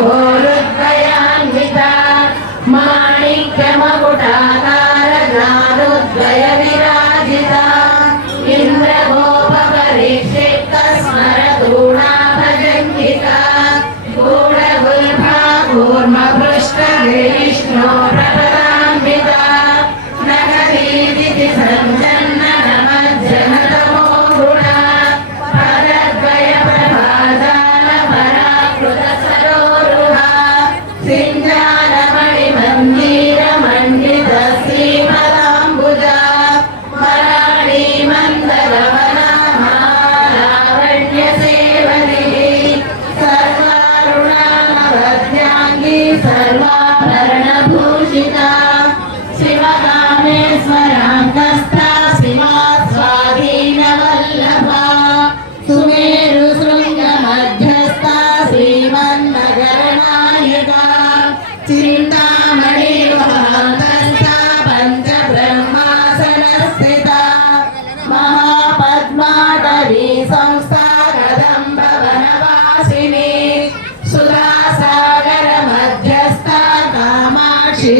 घोरुद्वयान्विता माणिक्यमकुटाकार ज्ञानोद्वय विराजिता इन्द्रगोपपरीक्षिप्त स्मरतूणाभजङ्गिता गूढगुल्फा कूर्मपृष्ठविष्णो प्रपदान्विता नगरीदिति सञ्जन्न नमज्जनतमो गुणा पदद्वय प्रभाजाल पराकृत सरोरुहा सिञ्जालमणिमन्दिर मण्डित श्रीमदाम्बुजा मराळी मन्दगमना महालावण्य सेवनी सर्वारुणामवद्यांगी सर्वाभरणभूषिता शिवकामेश्वरान्तस्था शिवा स्वाधीनवल्लभा सुमेरुशृङ्गमध्यस्था श्रीमन्नगरनायिका चिन्तामणिगुहान्तस्था पञ्चब्रह्मासनस्थिता महापद्माटवी संस्था कदम्बवनवासिनी सुधासागरमध्यस्था कामाक्षी